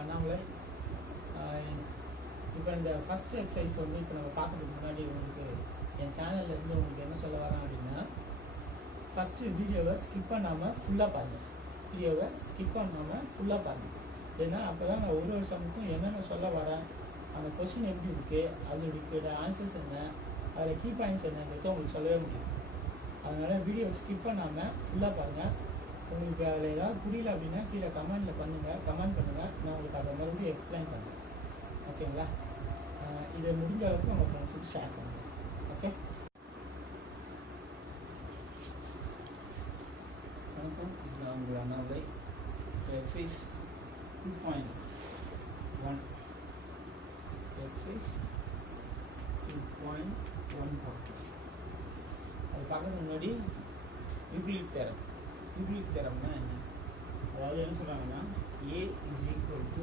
அண்ணாமலை. இப்போ இந்த first exercise வந்து இப்போ நம்ம பார்க்கறதுக்கு முன்னாடி உங்களுக்கு என் சேனல்லேருந்து உங்களுக்கு என்ன சொல்ல வரேன் அப்படின்னா, ஃபஸ்ட்டு வீடியோவை ஸ்கிப் பண்ணாமல் ஃபுல்லாக பாருங்கள். ஏன்னா அப்போ தான் நான் ஒரு சமயத்தும் என்னென்ன சொல்ல வரேன், அந்த கொஸ்டின் எப்படி இருக்குது, அதோட ஆன்சர்ஸ் என்ன, அதில் கீ பாயிண்ட்ஸ் என்னங்கிறத உங்களுக்கு சொல்லவே முடியும். அதனால் வீடியோ ஸ்கிப் பண்ணாமல் ஃபுல்லாக பாருங்கள். உங்களுக்கு அதில் ஏதாவது புரியல அப்படின்னா கீழே கமெண்ட் பண்ணுங்கள். நான் உங்களுக்கு அதை மறுபடியும் எக்ஸ்பிளைன் பண்ணுறேன். ஓகேங்களா? இதை முடிஞ்ச அளவுக்கு உங்கள் ஃப்ரெண்ட்ஸுக்கு ஷேர் பண்ணுங்கள். ஓகே, வணக்கம். இது நான் உங்கள் அண்ணாமலை. எக்ஸசைஸ் 2.1 எக்ஸசைஸ் 2.1 பார்க்கலாம். அது பார்க்கறதுக்கு முன்னாடி யூக்ளிட் தேரம்னா என்ன? அதாவது என்ன சொல்கிறாங்கன்னா, A is equal to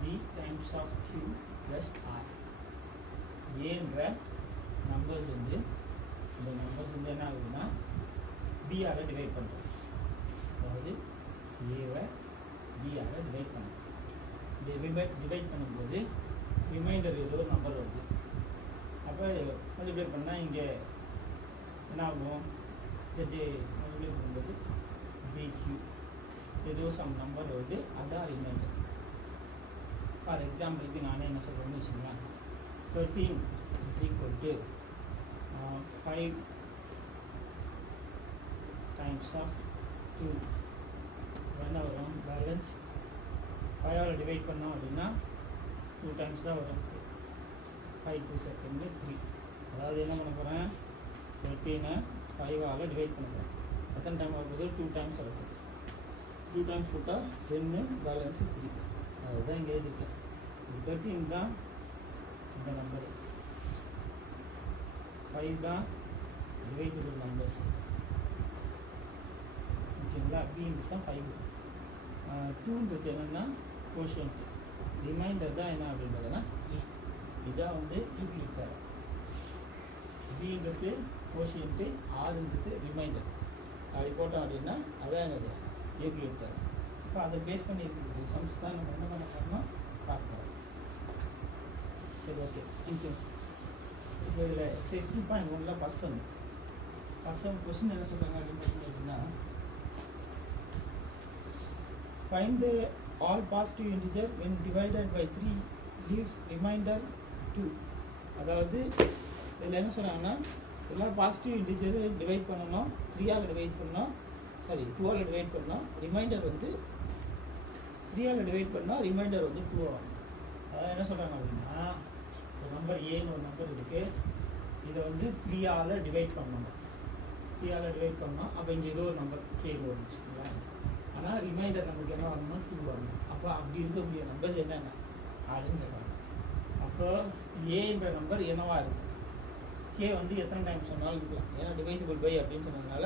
B times of Q plus R. ஏன்ற நம்பர்ஸ் வந்து இந்த நம்பர்ஸ் வந்து என்ன ஆகுதுன்னா B-ஆல் டிவைட் பண்ணுறோம். அதாவது ஏவை B-ஆல் டிவைட் பண்ணுறோம். டிவைட் பண்ணும்போது ரிமைண்டர் ஏதோ ஒரு நம்பர் வருது. அப்போ மல்டிப்ளை பண்ணால் இங்கே என்ன ஆகும்? மல்டிப்ளை பண்ணும்போது BQ ஏதோ சம் நம்பர் வருது, அதான் ரிமைண்டர். ஃபார் எக்ஸாம்பிளுக்கு நானே என்ன சொல்கிறேன்னு வச்சுக்கோங்களேன். 13 is equal to 5 times of 2 என்ன வரும்? பேலன்ஸ் 5ஆல் டிவைட் பண்ணோம் அப்படின்னா 2 times தான் வரும். 5 2 செகண்ட் 3. அதாவது என்ன பண்ண போகிறேன்? 13 5ஆல் டிவைட் பண்ண போகிறேன். எத்தனை டைம் வரும்போது 2 times வரும். 2 times போட்டால் 10, பேலன்ஸு 3. அதுதான் இங்கே எழுதிருக்கேன். 13 தான் இந்த நம்பரு, 5 தான் டிவைசிபிள் நம்பர்ஸ். ஓகேங்களா? பின்றது தான் 5. 2ன்றது என்னென்னா கோஷன்ட். ரிமைண்டர் தான் என்ன அப்படின்னு பார்த்தோன்னா 3. இதான் வந்து யூக்ளிட் தேரம். பின்றது கோஷன்ட்டு, ஆறுன்றது ரிமைண்டர். அப்படி போட்டோம் அப்படின்னா அதான் என்னது? Euclid theorem. இப்போ அதை பேஸ் பண்ணி இருக்குது சம்ஸ் தான் நம்ம என்ன பண்ண போகிறோம் பார்க்கலாம். சரி, ஓகே, தேங்க்யூ. இப்போ இதில் எக்ஸசைஸ் 2.1ல பர்சன் கொஸ்டின் என்ன சொல்கிறாங்க அப்படின்னு பார்த்தீங்கன்னா, find the all positive integer when divided by 3 leaves remainder 2. அதாவது இதில் என்ன சொல்கிறாங்கன்னா, எல்லா பாசிட்டிவ் இன்டிஜர் டிவைட் பண்ணணும், 3ஆல் டிவைட் பண்ணணும், 2ஆல் டிவைட் பண்ணோம். ரிமைண்டர் வந்து 3ஆல் டிவைட் பண்ணால் ரிமைண்டர் வந்து 2 ஆகும். அதாவது என்ன சொல்கிறாங்க அப்படின்னா, ஒரு நம்பர் ஏன்னு ஒரு நம்பர் இருக்குது, இதை வந்து 3ஆல் டிவைட் பண்ணணும். அப்போ இங்கே ஏதோ ஒரு நம்பர் கேன்னு வந்துச்சுங்களா. ஆனால் ரிமைண்டர் நமக்கு என்ன வரணும்? 2 வரணும். அப்போ அப்படி இருக்கக்கூடிய நம்பர்ஸ் என்னென்ன அப்படின்னு கேட்பாங்க. அப்போ ஏன்ற நம்பர் என்னவா இருக்கும்? கே வந்து எத்தனை டைம்ஸ் சொன்னாலும் இருக்கலாம். ஏன்னா டிவைசிபிள் பை அப்படின்னு சொன்னதுனால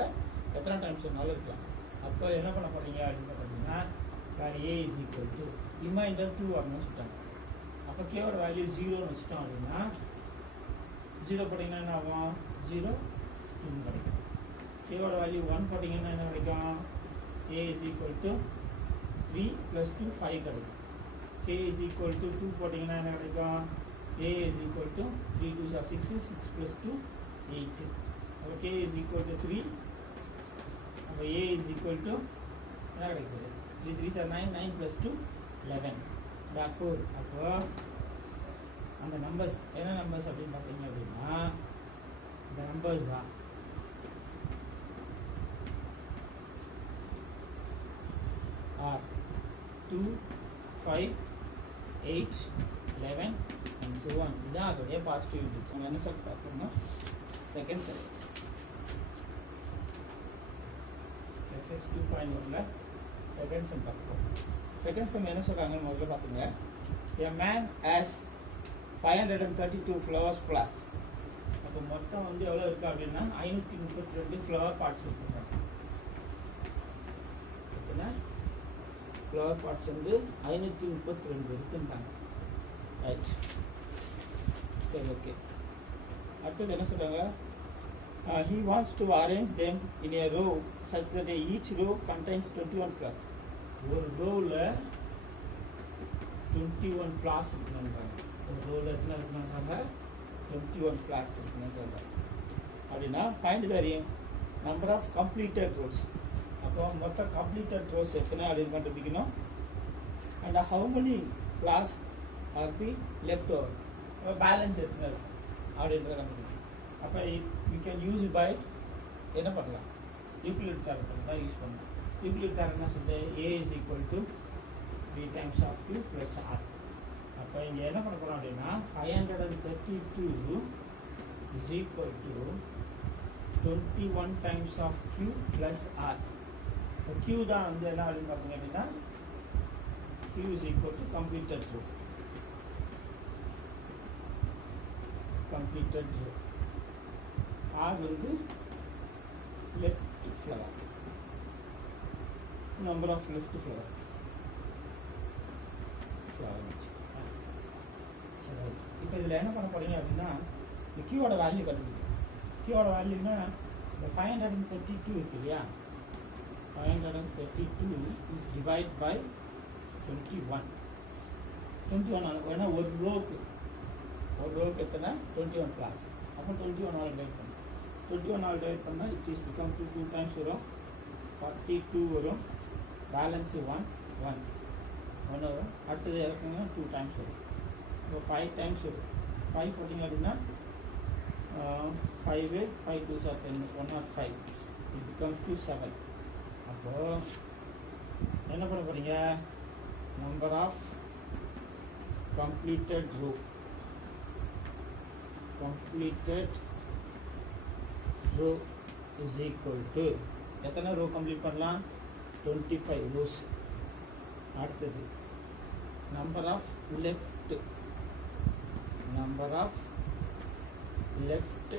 எத்தனை டைம்ஸ் சொன்னாலும் இருக்கலாம். அப்போ என்ன பண்ண போகிறீங்க அப்படின்னு பார்த்தீங்கன்னா, ஏ இஸ் ஈக்குவல் டு ரிமைண்டர் 2 வரணும்னு சொல்லிட்டாங்க. அப்போ கேவோட வேல்யூ 0ன்னு வச்சுட்டோம் அப்படின்னா 0 போட்டிங்கன்னா என்ன ஆகும்? 0 2 கிடைக்கும். கேவோட வேல்யூ 1 போட்டிங்கன்னா என்ன கிடைக்கும்? ஏ இஸ் ஈக்குவல் டு 3 + 2 5 கிடைக்கும். கே இஸ் ஈக்குவல் டு 2 போட்டிங்கன்னா என்ன கிடைக்கும்? ஏ இஸ் ஈக்குவல் டு 3 2 6 6 + 2 8. அப்போ கே இஸ் ஈக்குவல் டு 3. அப்போ ஏ இஸ் ஈக்குவல் டு என்ன கிடைக்குது? 3 3 9 9 + 2 11. அப்போ அந்த நம்பர்ஸ் என்ன நம்பர்ஸ் அப்படின்னு பார்த்தீங்க அப்படின்னா இந்த நம்பர்ஸ் தான். R 2 5 8 11 and so on. இதுதான் அதோடைய பாசிட்டிவ் இன்டிஜர். நம்ம என்ன சார் பார்க்கணும்னா செகண்ட் சம். எக்ஸசைஸ் 2.1ல செகண்ட் சம் பார்ப்போம். செகண்ட் சம் என்ன சொல்கிறாங்கன்னு முதல்ல பார்த்துங்க. A man has 532 flowers plus. அப்போ மொத்தம் வந்து எவ்வளோ இருக்குது அப்படின்னா 532 ஃப்ளவர் பார்ட்ஸ் இருக்குங்க. எத்தனை ஃப்ளவர் பார்ட்ஸ் வந்து 532 இருக்குன்றாங்க. ரைட், சரி, ஓகே. அடுத்தது என்ன சொல்கிறாங்க? He wants to arrange them in a row such that each row contains 21 flowers. ஒரு ரோவில் 21 ஃப்ளார்ஸ் இருக்கணுன்றாங்க. ஒரு ரோவில் எத்தனை இருக்கணுன்றாங்க? 21 ஃப்ளார்ஸ் இருக்கணுன்றாங்க. அப்படின்னா find the number of completed rows. அப்போ மொத்தம் கம்ப்ளீட்டட் ரோஸ் எத்தனை அப்படின்னு கண்டுபிடிக்கணும். And how many flowers are be left over, அப்போ பேலன்ஸ் எத்தனை இருக்கும் அப்படின்றத கண்டுபிடிக்கணும். அப்போ யூ கேன் யூஸ் பை என்ன பண்ணலாம், யூக்ளிட் தேரத்தை தான் யூஸ் பண்ணணும். யூக்ளிட் தேரம் என்ன சொல்லுது? A is equal to B times of Q plus R. அப்போ இங்கே என்ன பண்ண போகிறோம் அப்படின்னா 532 is equal to 21 times of Q plus R. இப்போ Q தான் வந்து என்ன அப்படின்னு பார்த்தீங்க அப்படின்னா Q is equal to completed row. Completed row. R வந்து left flower, number of left flower. சரி, இப்போ இதில் என்ன பண்ண போறீங்க அப்படின்னா இந்த கியூவோட வேல்யூ கண்டுபிடிக்கும். கியூவோட வேல்யூனா இந்த 532 இருக்கு இல்லையா, 532 இஸ் டிவைட் பை 21. 21 ஏன்னா ஒரு ரோக்கு எத்தனை 21 கிளாஸ். அப்போ 21 டிவைட் பண்ணும். 21 டிவைட் பண்ணால் இட் இஸ் பிகம் 2 டைம்ஸ் வரும், 42 வரும், பேலன்ஸு 1 வரும். அடுத்தது இறக்குங்க 2 டைம்ஸ் வரும். இப்போ 5 டைம்ஸ் வரும். 5 போட்டிங்க அப்படின்னா 5 2s are 10, 105. It becomes 7. அப்போது என்ன பண்ண போகிறீங்க, number of completed row is equal to எத்தனை ரோ கம்ப்ளீட் பண்ணலாம், 25 ரோஸ். அடுத்தது number of left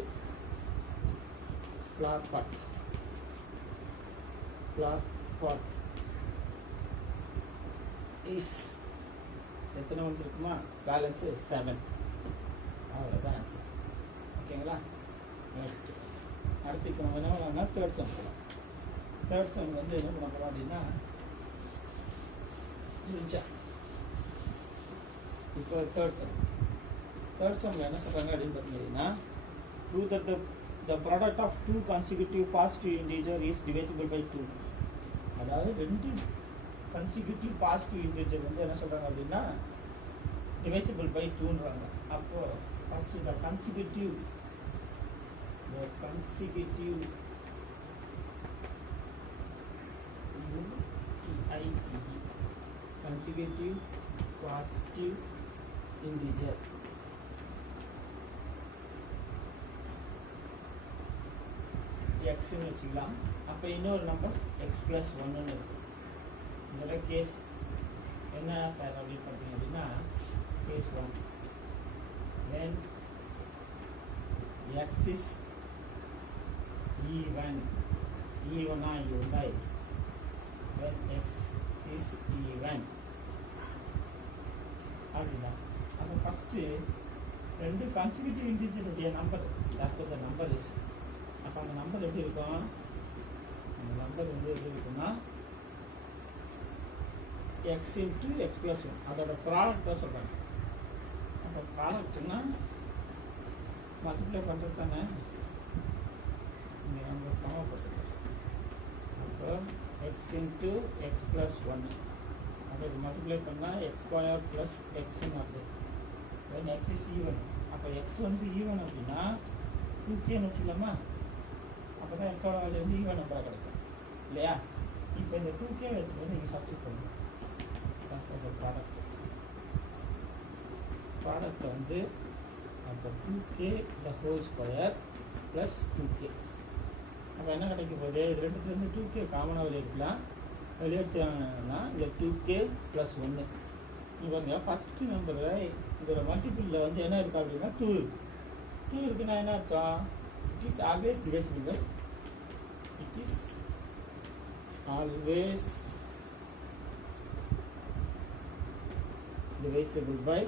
flower pots is எத்தனை வந்துருக்குமா, பேலன்ஸு 7. அவ்வளோதான் ஆன்சர். ஓகேங்களா. நெக்ஸ்ட் அடுத்து இப்போ நம்ம என்ன பண்ணலாம்னா தேர்ட் சம் போகலாம். தேர்ட் சம் வந்து என்ன பண்ண போகிறோம் அப்படின்னா இப்போ தேர்ட் சம் என்ன சொல்கிறாங்க அப்படின்னு பார்த்தீங்கன்னா prove that the product of two consecutive positive integer is divisible by 2. அதாவது 2 consecutive positive integer வந்து என்ன சொல்கிறாங்க அப்படின்னா divisible by 2ன்றாங்க. அப்போது first the consecutive consecutive positive integer xன்னு வச்சுக்கலாம். அப்போ இன்னொரு நம்பர் x plus 1ன்னு இருக்கு. இதில் கேஸ் என்ன அப்படின்னு பார்த்தீங்க அப்படின்னா case 1 when x is even when x is even அப்படின்னா அப்போ ஃபஸ்ட்டு 2 consecutive integer உடைய number after the number is, அப்போ அந்த நம்பர் எப்படி இருக்கும், அந்த நம்பர் வந்து எப்படி இருக்குன்னா x into x plus 1 அதோட ப்ராடக்ட் தான் சொல்கிறாங்க. அப்போ ப்ராடக்ட்னா மல்டிப்ளை பண்ணுறது தானே, இங்கே நம்ம காமப்பட்டிருக்கோம். அப்போ x into x plus 1 அப்போ இது மல்டிப்ளை பண்ணால் x ஸ்கொயர் ப்ளஸ் எக்ஸ்ன்னு வருது. when x is even, அப்போ x வந்து ஈவன் அப்படின்னா 2kன்னு வச்சுக்கலாமா, அப்போ தான் எக்ஸோட வேல்யூ வந்து ஈவன் நம்பராக கிடைக்கும் இல்லையா. இப்போ இந்த 2k எடுத்துகிட்டு வந்து நீங்கள் சப்ஸ்டிட் பண்ணணும். ப்ராடக்ட் வந்து அப்போ 2k the whole square plus 2k. அப்போ என்ன கிடைக்கும் போது இது ரெண்டுத்துலேருந்து 2k காமனாக வெளியே எடுக்கலாம். வெளியே எடுத்தாங்கன்னா இந்த 2k plus 1 இங்கே பாருங்க ஃபஸ்ட்டு நம்பர் இதோட மல்டிபிளில் வந்து என்ன இருக்குது அப்படின்னா 2 இருக்குன்னா என்ன அர்த்தம், it is always divisible by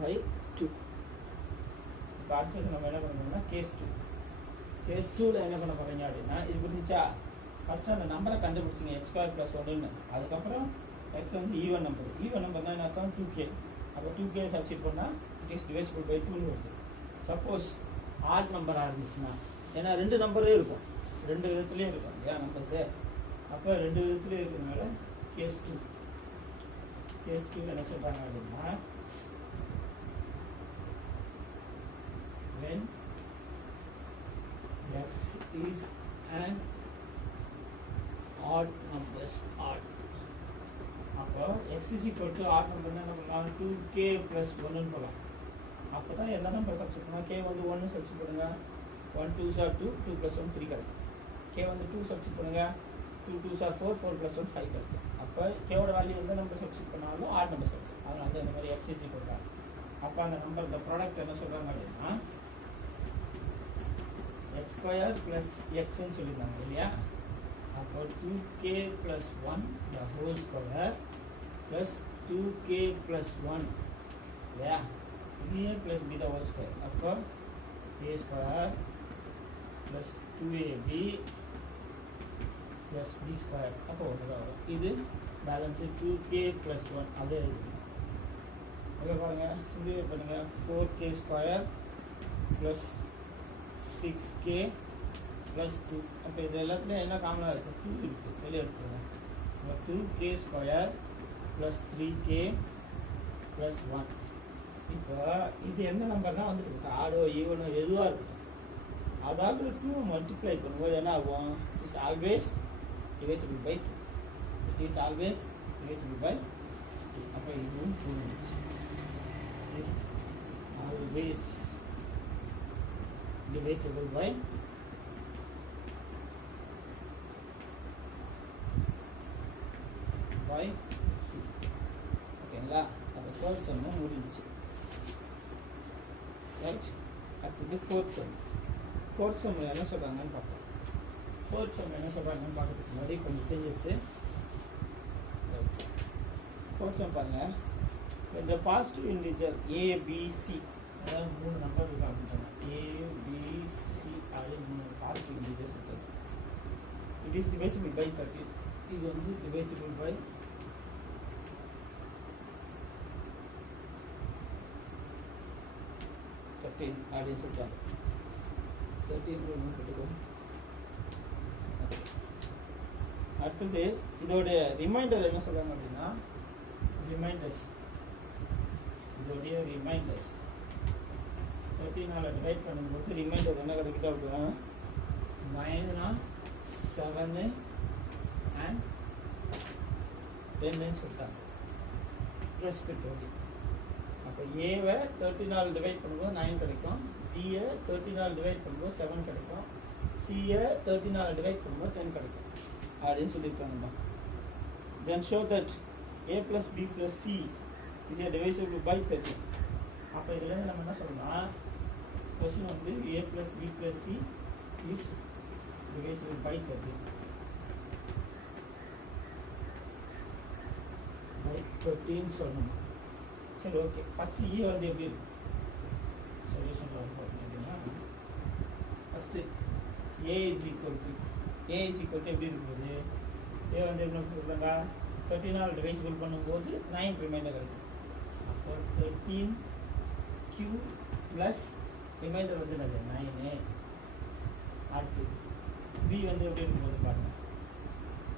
2. இப்போ அடுத்தது நம்ம என்ன பண்ணணும்னா கேஸ் 2ல என்ன பண்ண போகிறீங்க அப்படின்னா இது புரிஞ்சிச்சா, ஃபஸ்ட்டு அந்த நம்பரை கண்டுபிடிச்சிங்க எக்ஸ் ஸ்கொயர் ப்ளஸ் ஒன்றுன்னு. அதுக்கப்புறம் எக்ஸ் வந்து ஈவன் நம்பர்னா என்ன அர்த்தம் 2k. அப்போ 2k சப்ஸ்டிட் பண்ணால் இட் இஸ் டிவைசிபிள் பை 2 வருது. சப்போஸ் ஆட் நம்பராக இருந்துச்சுன்னா, ஏன்னா 2 நம்பரே இருக்கும், 2 விதத்துலேயும் இருக்கும் இல்லையா நம்பர்ஸு. அப்போ 2 விதத்துலேயும் இருக்கிறதுனால கேஸ் 2 என்ன சொல்கிறாங்க அப்படின்னா, when x is an odd numbers odd, அப்போ x is equal to odd நம்பர்னா என்ன பண்ணலாம், 2k plus 1ன்னு போகலாம். அப்போ தான் என்ன நம்பர் சப்ஸ்டிட் பண்ணால் k வந்து 1 சப்ஸ்டிட் பண்ணுங்க, 1 2s are 2, 2 plus 1 3 கிடைக்கும். k வந்து 2 சப்ஸ்டிட் பண்ணுங்க, 2 2s are 4, 4 plus 1 5 கிடைக்கும். அப்போ கேவோட வேல்யூ எந்த நம்பர் சப்ஸ்டிட் பண்ணாலும் ஆட் நம்பர் கிடைக்கும். அதனால வந்து இந்த மாதிரி x is equal to. அப்போ அந்த நம்பர் இந்த ப்ராடக்ட் என்ன சொல்கிறாங்க அப்படின்னா x square plus x ன்னு சொல்லியிருந்தாங்க இல்லையா. அப்போ 2k plus 1 the whole square plus 2k plus 1 இல்லையா, இது a plus b the whole square. அப்போ a square plus 2ab plus b square. அப்போ ஒன்று தான் வரும். இது பேலன்ஸு 2k plus 1 அப்படியே இருக்குது. ஓகே பாருங்க, சிம்பிளிஃபை பண்ணுங்கள். 4k square plus 6k plus 2. அப்போ இது எல்லாத்துலேயும் என்ன காமனாக இருக்குது, 2 இருக்குது, வெளியே எடுத்துருங்க. இப்போ 2k square plus 3k plus 1. இப்போ இது எந்த நம்பர் தான் வந்துட்டு இருக்கு, ஆடோ ஈவனோ எதுவாக இருக்குது, அதாவது 2 மல்டிப்ளை பண்ணும்போது என்ன ஆகும், it's always divisible by 2. It is always divisible by 2. அப்போ இதுவும் 2 இஸ் ஆல்வேஸ் divisible by 2. ஓகேங்களா. அப்போ தேர்ட் சம்மும் முடிஞ்சிச்சு. ரைட், அடுத்தது ஃபோர்த் சம் என்ன சொல்கிறாங்கன்னு பார்ப்போம். ஃபோர்த் சம் என்ன சொல்கிறாங்கன்னு பார்க்கறதுக்கு முன்னாடி கொஞ்சம் சேஞ்சஸ்ஸு. ஃபோர்த் சம் பாருங்கள். இந்த பாசிட்டிவ் இன்டிஜர் ABC, அதாவது 3 நம்பர் இருக்கு அப்படின்னு சொன்னால் ABC அப்படின்னு 3 பாசிட்டிவ் இன்டிஜர்ஸ் இருக்குது. It is divisible by 13. இது வந்து டிவைசிபிள் பை 13 அப்படின்னு சொல்லிட்டாங்க. 13 போட்டுக்கோ. அடுத்தது இதோட ரிமைண்டர் என்ன சொல்கிறாங்க அப்படின்னா, இதோடைய ரிமைண்டர்ஸ் 13 டிவைட் பண்ணும்போது ரிமைண்டர் என்ன கிடைக்குது அப்படின்னா 9 7 and 10 சொல்லிட்டாங்க ரெஸ்பெக்டிவ்லி. அப்போ ஏவை 13 டிவைட் பண்ணும்போது 9 கிடைக்கும், பியை 13 டிவைட் பண்ணும்போது 7 கிடைக்கும், சியை 13 டிவைட் பண்ணும்போது 10 கிடைக்கும் அப்படின்னு சொல்லியிருக்காங்கம்மா. Then show that a plus b plus c is a divisible by 13. அப்போ இதுலேருந்து நம்ம என்ன சொல்லலாம், கொஸ்டின் வந்து a plus b plus c is divisible by 13. by 13 சொல்லணும். சரி, ஓகே. ஃபஸ்ட்டு ஏ வந்து எப்படி இருக்கும் சொல்யூஷனில் வந்து பார்த்தீங்க அப்படின்னா, first A is equal to எப்படி இருக்குது, ஏ வந்து என்ன சொல்கிறாங்க 13 டிவைசிபிள் பண்ணும்போது 9 ரிமைண்டர் கிடைக்கும். அப்போ 13q ப்ளஸ் ரிமைண்டர் வந்து என்னது 9. அடுத்து பி வந்து எப்படி இருக்கும்போது பாருங்கள்,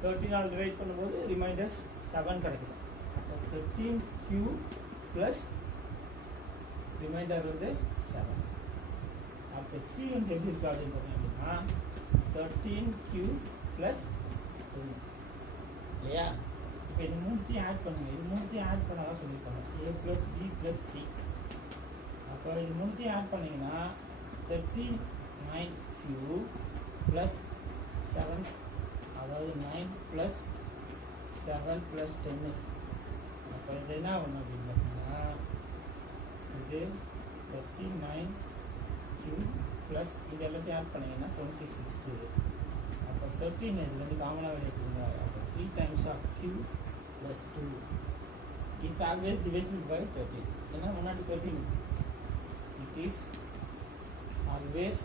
13 டிவைட் பண்ணும்போது ரிமைண்டர்ஸ் 7 கிடைக்கும். அப்போ 13q ப்ளஸ் ரிமைண்டர் வந்து 7. அப்போ சி வந்து எப்படி இருக்கு அப்படின்னு பார்த்தீங்கன்னா 13q ப்ளஸ் இல்லையா. இப்போ இது மூணுத்தையும் ஆட் பண்ணுங்கள், இது மூணுத்தையும் ஆட் பண்ணாதான் சொல்லியிருப்பாங்க a plus b plus c. அப்போ இது மூணுத்தையும் ஆட் பண்ணிங்கன்னா 39q ப்ளஸ் 7, அதாவது 9 ப்ளஸ் 7 ப்ளஸ் 10. அப்போ இது என்ன ஆகணும் அப்படின்னு பார்த்தீங்கன்னா, இது 39q ப்ளஸ் இது எல்லாத்தையும் ஆட் பண்ணிங்கன்னா 26. அப்போ 13 இதுலேருந்து காமனாக வெளியிட்டுருங்க. அப்போ 3 times of q plus 2 is always divisible by 13. ஏன்னா முன்னாடி 13, it is always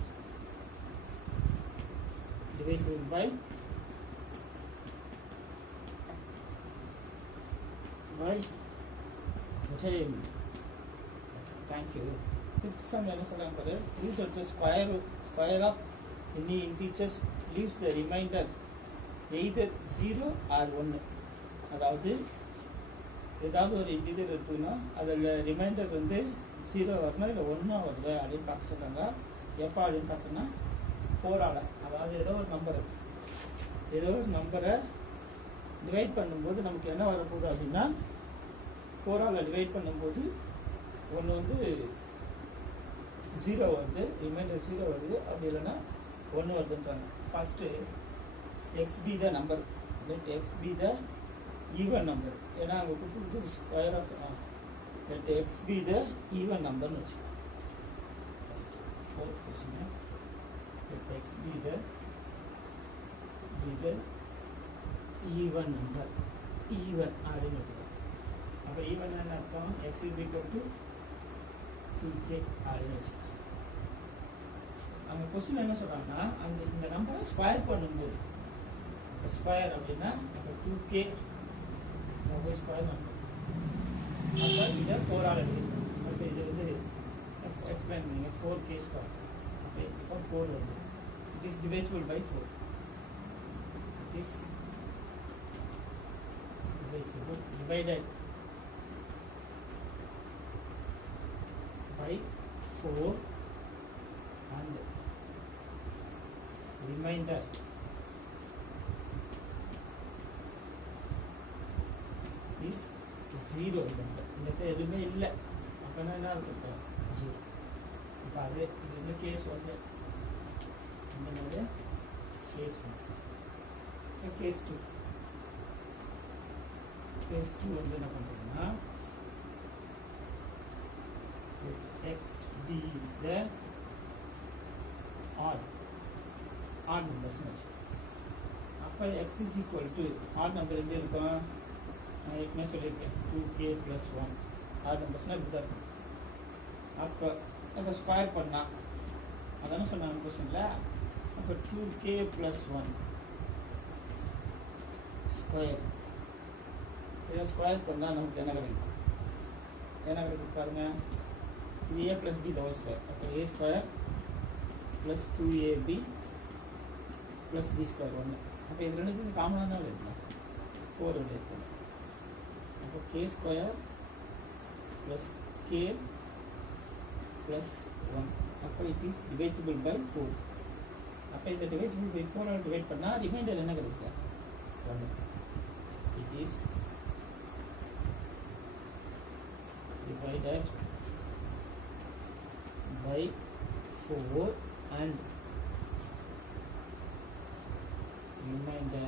divisible by by 10. Thank you. Fifth sum என்ன சொல்றாங்க பாரு, prove that the square of any integers leaves the remainder either 0 or 1. அதாவது ஏதாவது ஒரு இன்டிஜர் எடுத்துன்னா அதில் reminder வந்து 0 வரணும் இல்லை 1 வருது அப்படின்னு பார்க்க சொல்கிறாங்க. எப்போ அப்படின்னு பார்த்தோன்னா 4ஆல், அதாவது ஏதோ ஒரு நம்பரை டிவைட் பண்ணும்போது நமக்கு என்ன வரப்போகுது அப்படின்னா 4ஆல் டிவைட் பண்ணும்போது ஒன்று வந்து 0 வருது, ரிமைண்டர் 0 வருது, அப்படி இல்லைன்னா 1 வருதுன்றாங்க. First x be the number, let x be the even number. ஏன்னா அங்கே கொடுத்துருக்கு square of, let x be the even நம்பர்னு வச்சு fourth question, let x be the even number, even அப்படின்னு வச்சுக்கோம். அப்போ ஈவன் என்ன அர்த்தம், X is equal to 2k அப்படின்னு வச்சுக்கோம். அங்கே கொஸ்டின் என்ன சொல்கிறாங்கன்னா, இந்த நம்பரை ஸ்கொயர் பண்ணும்போது, ஸ்கொயர் அப்படின்னா அப்போ 2k ஸ்கொயர் நம்பர், அப்போ இதை 4ஆல் எடுத்துக்கணும். அப்போ இது வந்து எக்ஸ்பிளைன் பண்ணுங்க, 4k ஸ்கொயர். அப்போ இப்போ 4 வருது. It is divisible by 4. It is divisible, divided by 4 and remainder is 0. இந்த எதுவுமே இல்லை, அப்போனா என்ன இருக்கும் 0. இப்போ அது இது வந்து கேஸ் 1, இந்த கேஸ் 1. கேஸ் 2 வந்து என்ன பண்ணுறோம்னா, எக்ஸ் பி த ஆட் நம்பர்ஸ்னு வச்சு, அப்போ X is equal to add number எப்படி இருக்கும், நான் ஏற்கனவே சொல்லியிருக்கேன் 2k + 1. ஆட் நம்பர்ஸ்னால் இப்படி தான் இருக்கும். அப்போ அதை ஸ்கொயர் பண்ணால் அதானே சொன்னாங்க கொஸ்டினில். அப்போ 2k + 1 ஸ்கொயர், இதை ஸ்கொயர் பண்ணால் நமக்கு என்ன கிடைக்கும் பாருங்கள், இது a + b the whole square. அப்போ a square + 2ab + b square 1. அப்போ இது ரெண்டுத்துக்கும் காமனாக எடுக்கலாம், 4 எடுக்கலாம். அப்போ k ஸ்கொயர் + k + 1. அப்போ இட் இஸ் டிவைசிபிள் பை 4. அப்போ இந்த டிவைசிபிள் பை 4 டிவைட் பண்ணால் ரிமைண்டர் என்ன கிடைக்கும் 1. It is divided by 4 and remainder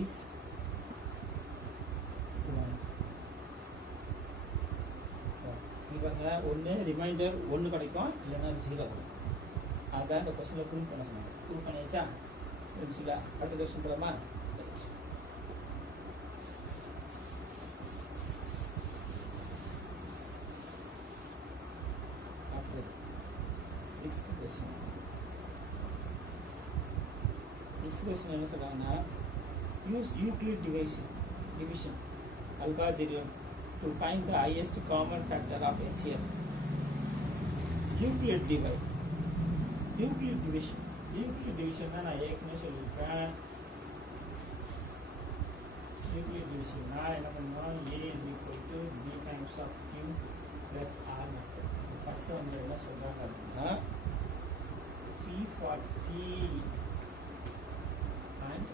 is 1. இவங்க ஒன்று ரிமைண்டர் 1 கிடைக்கும், இல்லைன்னா 0 கிடைக்கும். அதான் இந்த கொஸ்டினில் ப்ரூவ் பண்ண சொன்னாங்க. ப்ரூவ் பண்ணியாச்சா? புரிஞ்சுங்களா? அடுத்த கொஸ்டின் போகலாமா? சிக்ஸ்த் கொஸ்டின் என்ன சொல்கிறாங்கன்னா, use Euclid division algorithm to find the highest common factor of HCF. Euclid division நான் ஏற்கனவே சொல்லியிருக்கேன். Euclid division நான் என்ன பண்ணுவோம், A is equal to B times of Q plus R method. First வந்து என்ன சொல்கிறாங்க அப்படின்னா, 340 and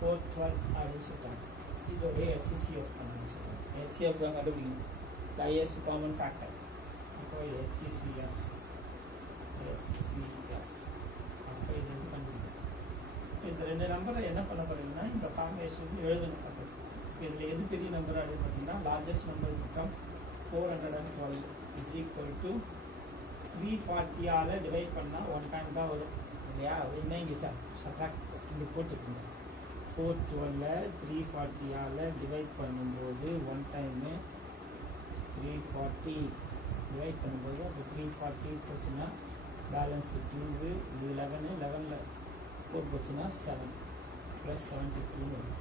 412 அப்படின்னு சொல்கிறாங்க. இதோடைய HCF பண்ணணும்னு சொல்கிறாங்க. HCF தான் கண்டுபிடிக்கணும், the highest common factor. அப்போ HCF அப்போ இது கண்டுபிடிக்கணும். இந்த ரெண்டு நம்பரை என்ன பண்ண போறீங்கன்னா, இந்த ஃபார்மேஷன் எழுதணும். அப்போ இதில் எது பெரிய நம்பர் அப்படின்னு பார்த்தீங்கன்னா, largest number become 412 is equal to 340ஆல் டிவைட் பண்ணால் 1 டைம் தான் வரும் இல்லையா? என்ன இங்கே சப்ராக்ட் இங்கே போட்டுக்கோங்க. 412 340ஆல் டிவைட் பண்ணும்போது 1 டைமு 340 டிவைட் பண்ணும்போது அப்போ 340 போச்சுன்னா பேலன்ஸ் 2 இது 11 11ல் 4 போச்சுன்னா 7 ப்ளஸ் 72 வருது.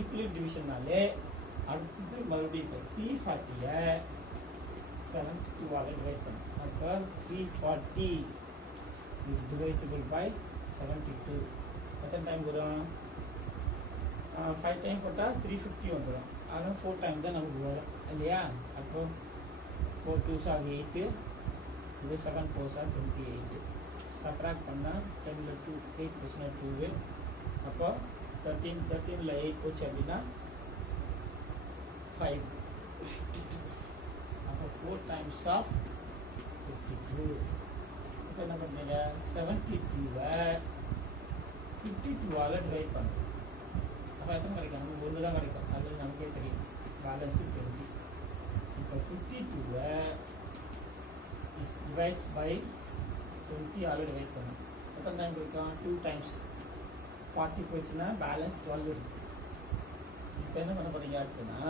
ஈக்குவல் டிவிஷன்னாலே அடுத்தது மறுபடியும் இப்போ 340-ஐ 72ஆல் டிவைட் பண்ணும். அப்போ 340 is divisible by 72. எத்தனை டைம் வரும்? 5 டைம் போட்டால் 350 வந்துடும். ஆனால் 4 டைம் தான் நமக்கு வரும் இல்லையா? அப்போ 4 2s are 8, இது 7 4s are 28. சப்ராக்ட் பண்ணால் 10ல் 2 8 போச்சுன்னா 2. அப்போ 13ல் 8 போச்சு அப்படின்னா 5. அப்போ 4 times of 52. இப்போ என்ன பண்ணுறீங்க? 72-வை 52ஆல் டிவைட் பண்ணுறோம். அப்போ எத்தனை கிடைக்கும்? நமக்கு 1 தான் கிடைக்கும். அது நமக்கே தெரியும். பேலன்ஸு 20. இப்போ 52-வை இஸ் டிவைட்ஸ் பை 20ஆல் டிவைட் பண்ணும். எத்தனை டைம் கிடைக்கும்? 2 times. 40 போச்சுன்னா பேலன்ஸ் 12 இருக்குது. இப்போ என்ன பண்ண போகிறீங்க அடுத்துன்னா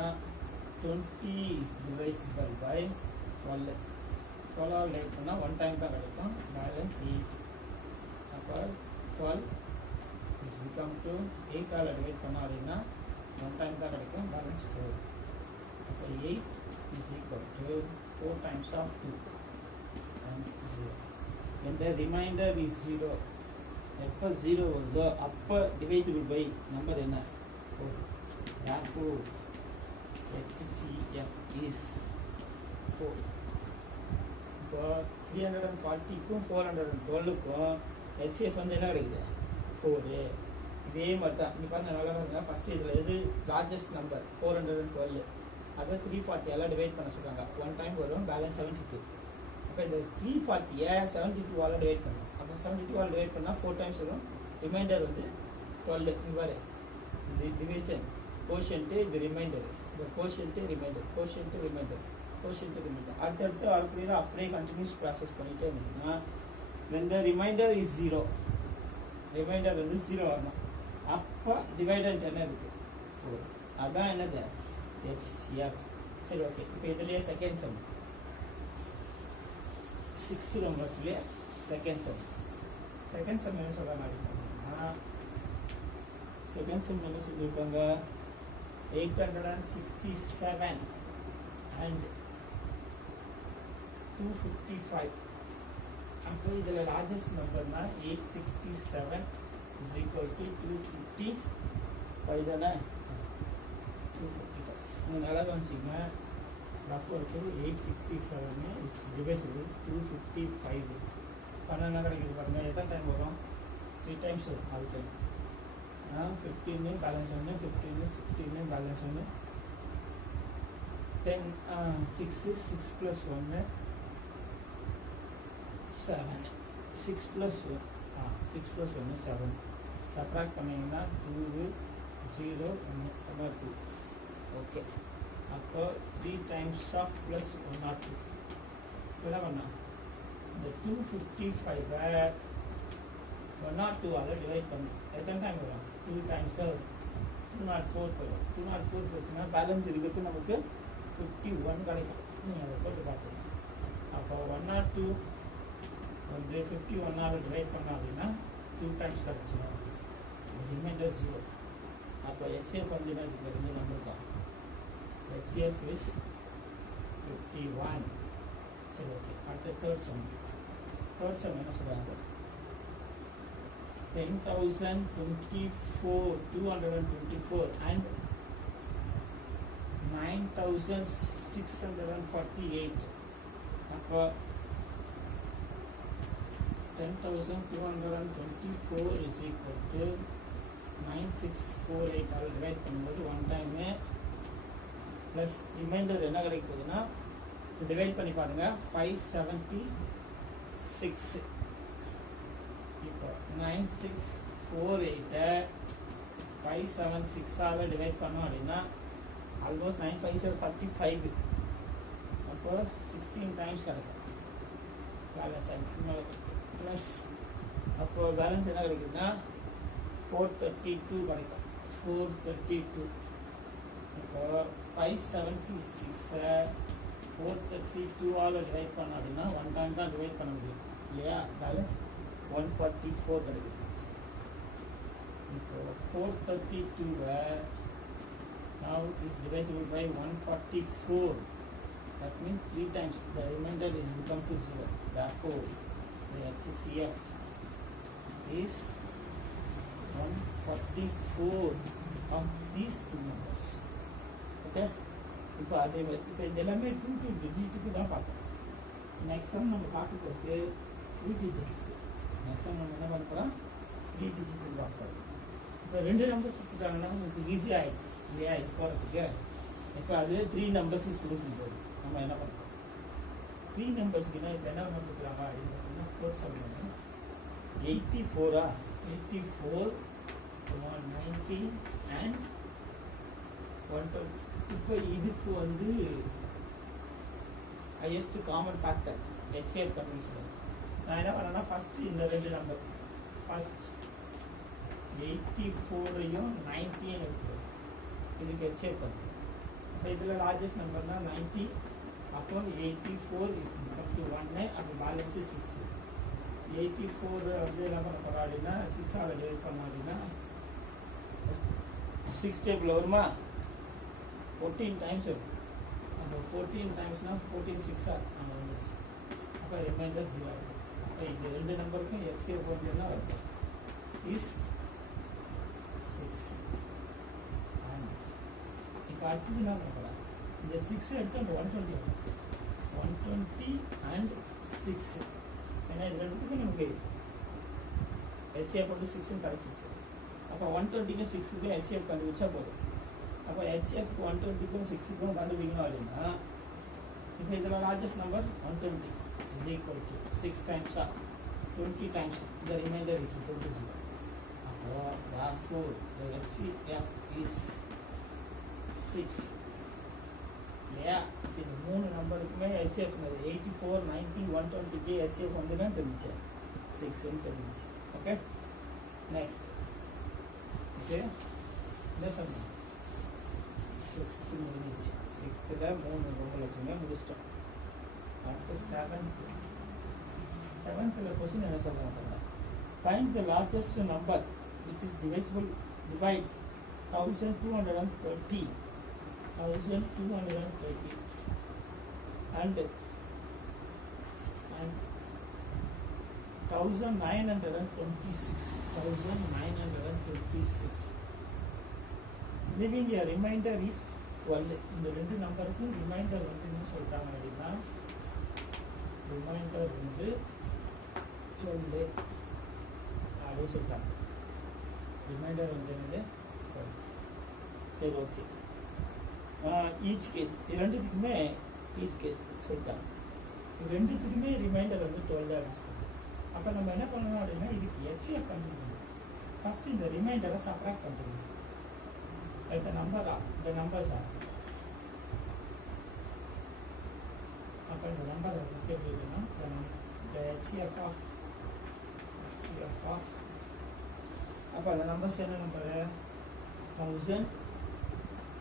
20 இஸ் டிவைசிபிள் பை 12. 12ஆல் டிவைட் பண்ணால் 1 டைம் தான் கிடைக்கும். பேலன்ஸ் 8. அப்போ 12 இஸ் பிகம் டு 8ஆல் டிவைட் பண்ணோம் அப்படின்னா 1 டைம் தான் கிடைக்கும். பேலன்ஸ் 4. அப்போ 8 is equal to 4 times of 2 and 0. When the remainder is 0, எப்போ 0 வருதோ அப்போ டிவைசிபிள் பை நம்பர் என்ன? 4. Therefore HCF is 4. இப்போ 340க்கும் 412க்கும் HCF வந்து என்ன கிடைக்குது? 4. இதே மாதிரி தான் இங்கே பாருங்க, நல்லா பாருங்க. ஃபஸ்ட்டு இதில் எது லார்ஜஸ்ட் நம்பர்? 412. அதை 340ஆல் டிவைட் பண்ண சொல்கிறாங்க. 1 டைம் வரும். பேலன்ஸ் 72. அப்போ இந்த 340-ஐ 72ஆல் டிவைட் பண்ணணும். அப்போ 72ஆல் டிவைட் பண்ணால் 4 டைம்ஸ் வரும். ரிமைண்டர் வந்து 12. இவ்வாறு இது டிவிஷன் கோஷன்ட்டு, இது ரிமைண்டர், இந்த quotient remainder, quotient remainder, quotient remainder. அடுத்தடுத்து அப்படியே கண்டினியூஸ் ப்ராசஸ் பண்ணிகிட்டே இருந்தீங்கன்னா when the remainder is 0, reminder வந்து 0 வரணும். அப்போ டிவைடண்ட் என்ன இருக்குது? 4. அதுதான் என்னது? HCF. சரி, ஓகே. இப்போ இதுலேயே செகண்ட் சம், 6th நம்பர்லேயே செகண்ட் சம். செகண்ட் சம் என்ன சொல்கிறாங்க அப்படின்னா, செகண்ட் சம் என்ன சொல்லியிருக்காங்க? 867 and 255. அப்போ இதில் லார்ஜஸ்ட் நம்பர்னா 867 is equal to 255 தானே? 255. நீங்கள் நல்லா கவனிச்சிங்க. Rough work 867 is divisible 255. பன்னெண்டு என்ன கிடைக்குது பாருங்கள். எத்தனை டைம் வரும்? 3 times வரும். All time 15 balance 1, 15 16 balance 1, 10 6 6 + 1 7, 6 + 1 6 + 1 7. Subtract பண்ணிங்கன்னா 2 0 1 2. ஓகே. அப்போ 3 times of ப்ளஸ் 102. என்ன பண்ணால் இந்த 255-ஐ 102ஆல் டிவைட் பண்ணணும். எத்தனை டைம் வரும்? 2 times வரும். 204 வரும். 204 போச்சுன்னா பேலன்ஸ் இருக்கிறது நமக்கு 51 கிடைக்கும். நீங்கள் அதை போட்டு பார்த்துக்கணும். அப்போ 102 வந்து 51ஆல் டிவைட் பண்ணோம் அப்படின்னா 2 times கிடைச்சிடும். ரிமைண்டர் 0. அப்போ HCF வந்து என்ன இருக்கிறது? நம்பர் தான். HCF is 51. சரி, ஓகே. அடுத்த தேர்ட் சம். தேர்ட் சம் என்ன சொல்கிறாங்க? 10,024 224 and 9,648. அப்போ 10,224 is equal to 9648 all divide பண்ணும்போது 1 டைமு ப்ளஸ் ரிமைண்டர் என்ன கிடைக்க போகுதுன்னா டிவைட் பண்ணி பாருங்கள் 576. இப்போ 9648-ஐ 576ஆல் டிவைட் பண்ணோம் அப்படின்னா ஆல்மோஸ்ட் 9 5 45. அப்போ 16 டைம்ஸ் கிடைக்கும் பேலன்ஸ். ப்ளஸ் அப்போ பேலன்ஸ் என்ன கிடைக்குதுன்னா 432 கிடைக்கும். 432. இப்போ 576-ஐ 432ஆல் டிவைட் பண்ணோம் அப்படின்னா 1 டைம் தான் டிவைட் பண்ண முடியும். இல்லையா? பேலன்ஸ் 144 கிடைக்குது. இப்போ 432 now is divisible by 144. That means 3 times the remainder is become to 0. Therefore the HCF is 144 of these two numbers. Okay, இப்போ அதே மாதிரி இப்போ இது எல்லாமே 2 டிஜிட்டுக்கு தான் பார்த்தோம். நெக்ஸ்ட் சம் நம்ம பார்க்க போகிறது 3 டிஜிட்ஸ். நெக்ஸ்ட் சம் நம்ம என்ன பண்ண போகிறோம்? 3 டிஜிட்ஸ் பார்ப்போம். இப்போ 2 நம்பர்ஸ் கொடுத்துட்டாங்கன்னா உங்களுக்கு ஈஸியாக ஆயிடுச்சு இல்லையா இது போகிறதுக்கு. இப்போ அது 3 நம்பர்ஸுக்கு கொடுக்கும்போது நம்ம என்ன பண்ணுறோம்? 3 நம்பர்ஸ்க்குன்னா இப்போ என்ன பண்ண கொடுக்குறாங்க அப்படின்னு பார்த்தீங்கன்னா 4 சொல்லுங்க 84 84 190 and 120. இப்போ இதுக்கு வந்து ஹையஸ்ட் காமன் ஃபேக்டர் HCF கண்டுபிடிச்சிடும். நான் என்ன பண்ணேன்னா ஃபஸ்ட்டு இந்த 2 நம்பர் ஃபஸ்ட் 84ஐயும் 90யும் எடுத்துக்கிறோம். இதுக்கு HCF பண்ணுறோம். அப்போ இதில் லார்ஜஸ்ட் நம்பர்னா 90. அப்போ 84 இஸ் பிகம் டு 1. அப்போ பேலன்ஸு 6. 84 வந்து என்ன பண்ண போகிறோம் அப்படின்னா 6ஆல் டிவைட் பண்ணோம் அப்படின்னா 6 டேபிள் வருமா? 14 டைம்ஸ் வரும். அப்போ 14 டைம்ஸ்னால் 14 6 நம்ம வந்துடுச்சு. அப்போ ரிமைண்டர் 0 இருக்கும். அப்போ இந்த 2 நம்பருக்கும் HCF வந்து என்ன வருது? இஸ் 6. இப்போ அடுத்தது என்ன பண்ண போகிறேன்? இந்த 6 எடுத்து அந்த 120 வரும். 120 and 6. ஏன்னா இது ரெண்டுத்துக்கும் நமக்கு HCF வந்து 6 கிடச்சிச்சு. அப்போ 120க்கும் 6க்கும் HCF கண்டுபிடிச்சா போதும். அப்போ HCFக்கு 120க்கும் 6க்கும் கண்டுபிடிக்கணும் அப்படின்னா இப்போ இதில் largest number 120 is equal to 6 times 20 times the remainder is equal to 0. அப்போ therefore the HCF is 6. இல்லையா? இந்த 3 நம்பருக்குமே HCF 84 90 120க்கு HCF வந்து தான் தெரிஞ்சிச்சு 6ன்னு தெரிஞ்சிச்சு. ஓகே, நெக்ஸ்ட் ஓகே என்ன சொன்னோம்? 6th முடிஞ்சிச்சு. 6th 3 நம்பர் வச்சுங்க முடிச்சிட்டோம். அடுத்து 7th கொஸ்டின் என்ன சொல்கிறாங்க? Find the largest number which is divides 1230 and 1926. Leaving a remainder is 12. இந்த 2 நம்பருக்கு ரிமைண்டர் வந்து என்ன சொல்கிறாங்க அப்படின்னா ரிமைண்டர் வந்து 12 அப்படின்னு சொல்கிறாங்க. ரிமைண்டர் வந்து என்னது? சரி, ஓகே. ஈச் கேஸ் ரெண்டுத்துக்குமே ஈச் கேஸ் சொல்லிட்டாங்க. இது ரெண்டுத்துக்குமே ரிமைண்டர் வந்து 12 அப்படின்னு சொல்லுவாங்க. அப்போ நம்ம என்ன பண்ணணும் அப்படின்னா இதுக்கு HCF கண்டுபிடிக்கணும். ஃபஸ்ட்டு இந்த ரிமைண்டரை சப்ராக்ட் பண்ணிக்கணும். இந்த நம்பர்ஸா அப்போ இந்த நம்பர் ஃபஸ்ட்டு எப்படி இருக்குன்னா இந்த HCF ஆஃப் அப்போ அந்த நம்பர்ஸ் என்ன நம்பரு?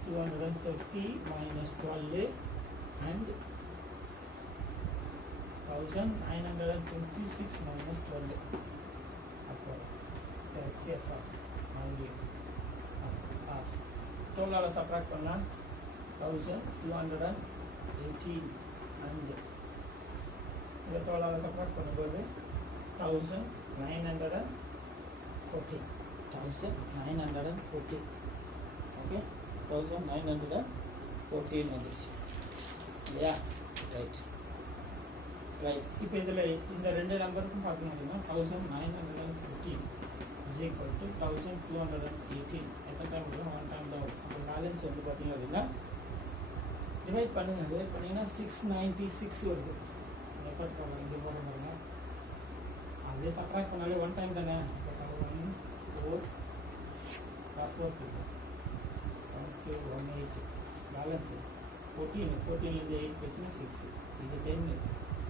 1230 minus 12 and 1926 minus 12. அப்போ HCF டோலால் சப்ராக்ட் பண்ணால் 1218 and இதை டோலால் சப்ராக்ட் பண்ணும்போது 1940. ஓகே, 1914 வந்துருச்சு இல்லையா? ரைட். இப்போ இதில் இந்த 2 நம்பருக்கும் பார்த்தீங்க அப்படின்னா 1915 is equal to 1218. எத்தனை டைம் வரும்? 1 டைம் தான் வரும். அப்போ பேலன்ஸ் வந்து பார்த்தீங்க அப்படின்னா டிவைட் பண்ணிங்கன்னா 696 வருது. ரெக்கார்ட் பண்ணலாம், இங்கே போட பாருங்க. அப்படியே சப்ராக்ட் பண்ணாலே 1 டைம் தானே. 1 4 18 பேலன்ஸு 14லேருந்து 8 போச்சுன்னா 6. இது 10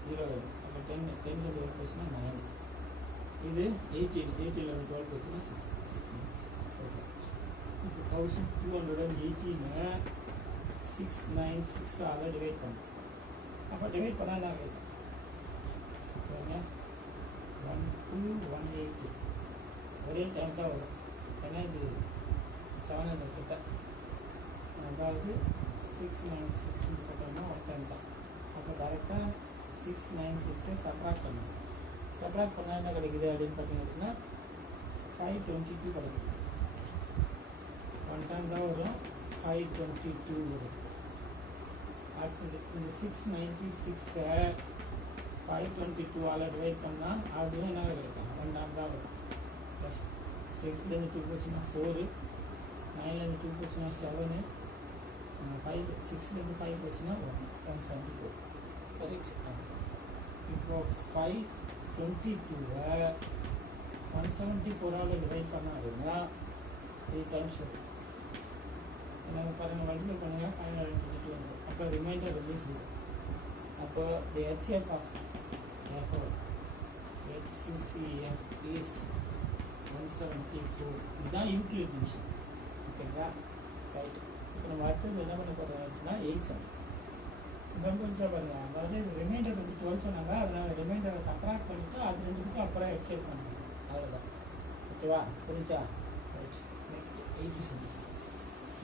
0 வரும். அப்போ 10லேருந்து 12 போச்சுன்னா 9. இது 18லேருந்து 12 போச்சுன்னா 6. இப்போ 1218 696 டிவைட் பண்ணும். அப்போ டிவைட் பண்ணால் என்ன ஆகுது? 180 ஒரே டைம் தான் வரும். ஏன்னா இது 700 கிட்ட, அதாவது 696 போட்டோம்னா ஒரு டைம் தான். அப்போ டேரெக்டாக 696 சப்ராக்ட் பண்ணணும். சப்ராக்ட் பண்ணால் என்ன கிடைக்குது அப்படின்னு பார்த்தீங்க அப்படின்னா 522 கிடைக்குது. ஒன் டைம் தான் வரும், 522 வரும். அடுத்தது இந்த 696 522 டிவைட் பண்ணால் அதுவும் என்ன கிடைக்கும், ஒன் டைம் தான் வரும். ப்ளஸ் 6லேருந்து 2 போச்சுன்னா 4, 9லேருந்து 2 போச்சுன்னா 7, 5 6லேருந்து 5 போச்சுன்னா 174. கரெக்ட். இப்போ 522 174 டிவைட் பண்ணாதுன்னா 3 டைம்ஸ் வரும். நம்ம பாருங்கள், மல்டிப்ளை பண்ணுங்கள், 522 வந்து அப்போ ரிமைண்டர் வந்து 0. அப்போ the HCF of HCF is 174. இதுதான் யூக்ளிட் டிவிஷன். ஓகேங்களா? ரைட். இப்போ நம்ம அடுத்தது என்ன பண்ண போகிறோம் அப்படின்னா 8 சம் கொஞ்சம் பாருங்கள். அதாவது ரிமைண்டர் வந்து 12 சொன்னாங்க, அதனால் ரிமைண்டரை சப்ராக்ட் பண்ணிவிட்டு அது ரெண்டுக்கும் அப்புறம் எக்ஸைட் பண்ணணும். அவ்வளோதான். ஓகேவா? புரிஞ்சா? ரைட். Next 8 some.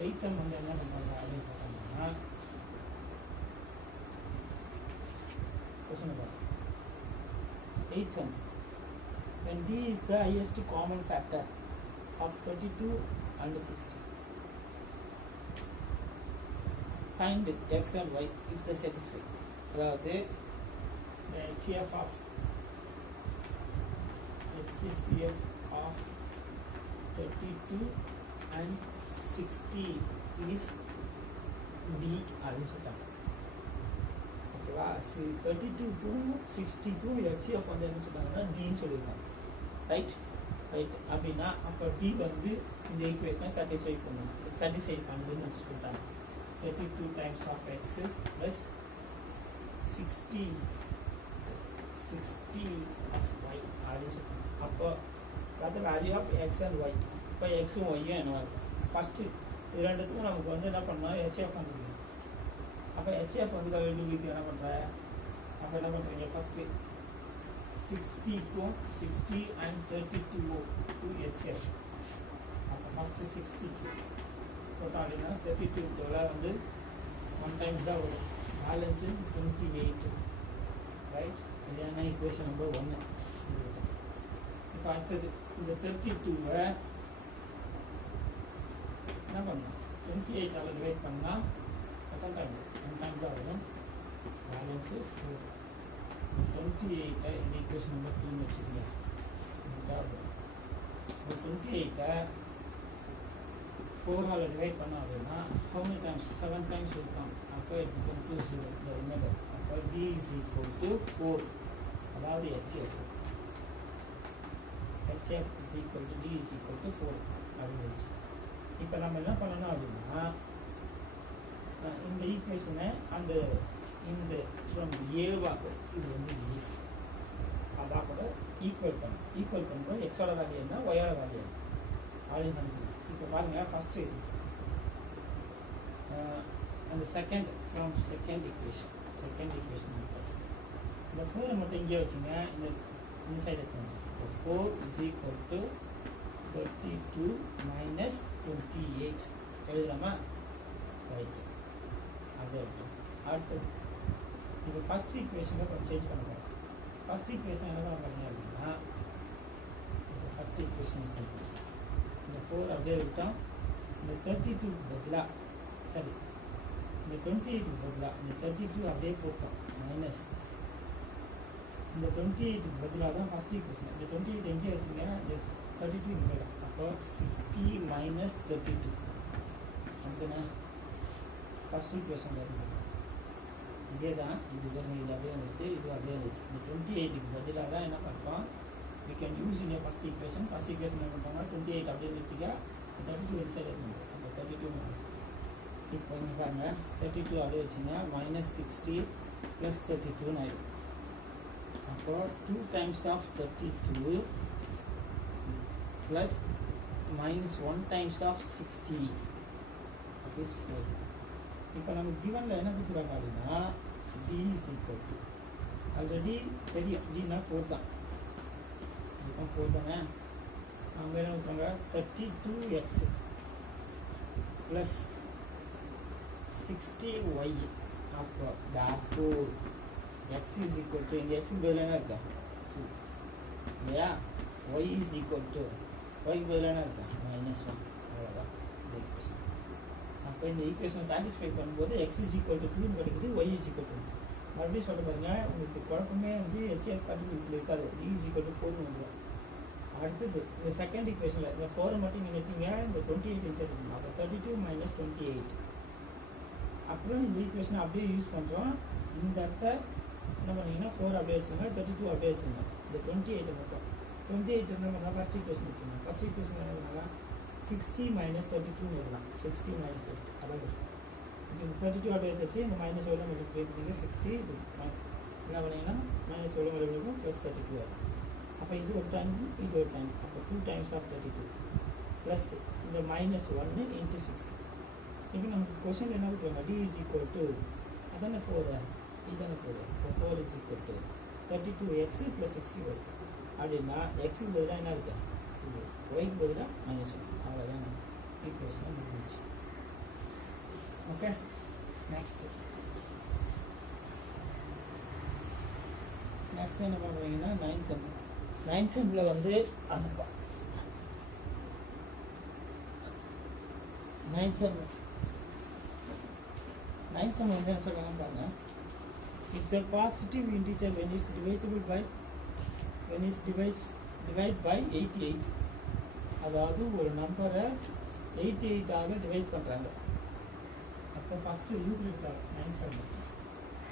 8 சம் வந்து என்ன பண்ணுறாங்க அப்படின்னு பார்த்தோம்னா கொஸ்டின் பார்த்து 8 sum. When D is the highest common factor of 32 and 60, find x and y if they satisfy. அதாவது the HCF of 32 and 60 is D அப்படின்னு சொல்லிட்டாங்க. ஓகேவா? 32க்கும் 60க்கும் HCF வந்து என்ன சொல்கிறாங்கன்னா டின்னு சொல்லியிருக்காங்க. ரைட். அப்படின்னா அப்போ டி வந்து இந்த ஈக்குவேஷனை சாட்டிஸ்ஃபை பண்ணுதுன்னு சொல்லிட்டாங்க. 32 times of X plus 60 of Y அப்படின்னு சொல்லிட்டாங்க. அப்போ அது value of X and Y. இப்போ எக்ஸும் ஒய்யும் என்ன இருக்கும்? ஃபஸ்ட்டு இது ரெண்டுத்துக்கும் நமக்கு வந்து என்ன பண்ணோம், ஹெச்எஃப் வந்துருக்கு. அப்போ ஹெச்எஃப் வந்து கண்டுபிடிக்க என்ன பண்ணுறேன், அப்போ என்ன பண்ணுறீங்க, ஃபஸ்ட்டு 60க்கும் 60 அண்ட் 32 ஹெச்எஃப். அப்போ ஃபஸ்ட்டு 60க்கு போட்டோம் அப்படின்னா 32 வந்து ஒன் டைம் தான் வரும். பேலன்ஸு 28. ரைட். இது என்ன ஈக்குவேஷன் நம்பர் 1. இப்போ அடுத்தது இந்த 32 என்ன பண்ணலாம், 28 டிவைட் பண்ணால் எத்தனை டைம், ஒன் டைம் தான் வரும். பேலன்ஸு 4. 28 இந்த ஈக்குவேஷன் நம்பர் 2 வச்சுக்கோங்க. இப்போ 28 4 டிவைட் பண்ணோம் அப்படின்னா how many times, 7 times இருக்கும். அப்போ it becomes 0 the remainder. அப்போ D is equal to 4. அதாவது HCF is equal to D is equal to 4 அப்படின்னு. இப்போ நம்ம என்ன பண்ணணும் அப்படின்னா இந்த ஈக்குவேஷனை அந்த இந்த ஃப்ரம் ஏவாக இது வந்து அதான் கூட ஈக்குவல் பண்ணுறோம். எக்ஸோட வேல்யூ என்ன, ஒயோட வேல்யூ என்ன அப்படின்னு நினைக்கிறேன். இப்போ பாருங்கள், ஃபஸ்ட்டு அந்த செகண்ட் ஈக்குவேஷன் இந்த 4 மட்டும் இங்கே வச்சுங்க, இந்த சைடு எடுத்துங்க. இப்போ 4 is equal to 32 minus 28 எழுதலாமா? ரைட். அது அடுத்தது இப்போ ஃபஸ்ட் ஈக்குவேஷனை கொஞ்சம் சேஞ்ச் பண்ண போகிறோம். ஃபஸ்ட் ஈக்குவேஷன் என்ன பண்ண போகிறீங்க அப்படின்னா, இப்போ ஃபஸ்ட் ஈக்குவேஷன் சிம்பிள்ஸ் இந்த 4 அப்படியே விட்டோம். இந்த 32 பதிலாக சரி இந்த 28 பதிலாக இந்த 32 அப்படியே போட்டோம். மைனஸ் இந்த 28 பதிலாக தான் ஃபஸ்ட் ஈக்குவேஷன். இந்த 28 எங்கே வச்சுங்க, எஸ் 32 இங்கே. அப்போ 60 மைனஸ் 32 அப்படின்னா ஃபஸ்ட் ஈக்குவேஷன் இருக்குது. இதே தான் இது அப்படியே வந்துச்சு, இது அப்படியே வந்துச்சு. இந்த 28க்கு பதிலாக தான் என்ன பண்ணுறோம், we can use in a first equation என்ன பண்ணுறோம்னா 28 அப்படியே நிறுத்திக்க 32 இன்சைட் எடுத்துங்க. அப்போ 32 மைனஸ் இப்போ இங்கே பாருங்க 32 அப்படியே வச்சுங்க, மைனஸ் 60 ப்ளஸ் 32 ஆகிடும். அப்போ 2 times of 32 plus minus 1 times of 60 that is 4. இப்போ நமக்கு கிவனில் என்ன கொடுத்துருக்காங்க அப்படின்னா D is equal to already தெரியும், Dனா 4 தான். இதுக்கும் 4 தானே. நம்ம என்ன ஊற்றுறாங்க 32x ப்ளஸ் 60y. அப்போ therefore x is equal to இந்த x பதில் என்ன இருக்கா 2 இல்லையா. y is equal to y பதில் என்ன இருக்கா -1. அவ்வளோதான் இந்த ஈக்குவேஷன். அப்போ இந்த ஈக்குவேஷனை சாட்டிஸ்ஃபை பண்ணும்போது x is equal to 2 கிடைக்குது, y is equal to 2. மறுபடியும் சொல்ல பாருங்க, உங்களுக்கு குழப்பமே வந்து HCF பார்ட்டிகிள் இருக்காது, d is equal to 4 வந்துடும். அடுத்தது இந்த செகண்ட் ஈக்குவேஷனில் இந்த 4 மட்டும் நீங்கள் எடுத்தீங்க, இந்த 28 இன்செர்ட் பண்ணணும். அப்போ 32 - 28. அப்புறம் இந்த ஈக்குவேஷனை அப்படியே யூஸ் பண்ணுறோம். இந்த இடத்த என்ன பண்ணீங்கன்னா 4 அப்படியே வச்சுருங்க, 32 அப்படியே வச்சுருங்க. இந்த 28 மட்டும் 28 என்ன பண்ணால் ஃபஸ்ட் ஈக்குவேஷன் எடுத்துங்க. ஃபஸ்ட் ஈக்குவேஷன் என்ன பண்ணால் 60 - 32 எழுதலாம். 60 - 32 அதாவது இது 32 அப்படியே வச்சு இந்த மைனஸ் எவ்வளோ மல்டிப்ளை பண்ணிங்க 60. இது என்ன பண்ணீங்கன்னா மைனஸ் எவ்வளோ மல்டிப்ளை ப்ளஸ் 32 வரும். அப்போ இது ஒரு டைம், இது ஒரு டைம். அப்போ 2 times of 32 ப்ளஸ் இந்த -1 into 60. இப்போ நமக்கு கொஸ்டின் என்ன கொடுக்குறாங்க, d is equal to அதானே 4, இதுதானே 4. இப்போ 4 is equal to 32x + 60y. அப்படின்னா எக்ஸுக்கு பதிலாக என்ன இருக்கு, இது ஒய்க்கு பதிலாக -1. அவ்வளோதான் ஈக்குவேஷன் முடிஞ்சிச்சு. ஓகே, நெக்ஸ்ட் என்ன பண்ணுறீங்கன்னா 9 செம்மில் வந்து அந்த 9 செம் வந்து என்ன சொல்கிறாங்க பாருங்க. If the positive integer when it's divisible by divide by 88, அதாவது ஒரு நம்பரை 88 ஆக டிவைட் பண்ணுறாங்க. அப்போ ஃபஸ்ட்டு யூக்ளிட் 9 செம்